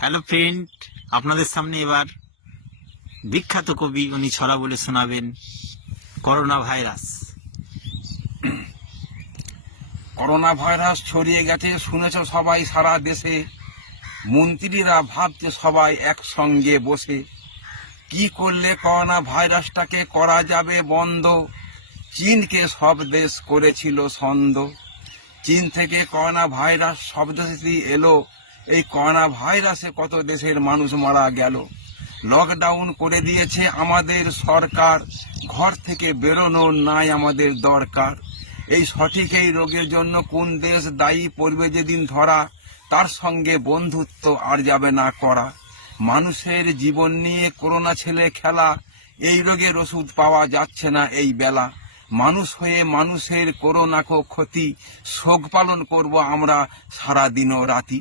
Hello friend, আপনাদের সামনে এবার বিখ্যাত কবি উনি ছড়া বলে শোনাবেন করোনা ভাইরাস। করোনা ভাইরাস ছড়িয়ে গেছে শুনেছ সবাই সারা দেশে। মন্ত্রীরা ভাবছে সবাই একসঙ্গে বসে কি করলে করোনা ভাইরাসটাকে করা যাবে বন্ধ। চীনকে সব দেশ করেছিল ছন্দ। চীন থেকে করোনা ভাইরাস সব দেশেই এলো। এই করোনা ভাইরাসে কত দেশের মানুষ মারা গেল। লকডাউন করে দিয়েছে আমাদের সরকার। ঘর থেকে বেরোনোর নাই আমাদের দরকার। এই সঠিক এই রোগের জন্য কোন দেশ দায়ী পড়বে যেদিন ধরা, তার সঙ্গে বন্ধুত্ব আর যাবে না করা। মানুষের জীবন নিয়ে করোনা ছেলে খেলা, এই রোগের ওষুধ পাওয়া যাচ্ছে না এই বেলা। মানুষ হয়ে মানুষের করোনা ক্ষতি, শোক পালন করব আমরা সারা দিন ও রাতি।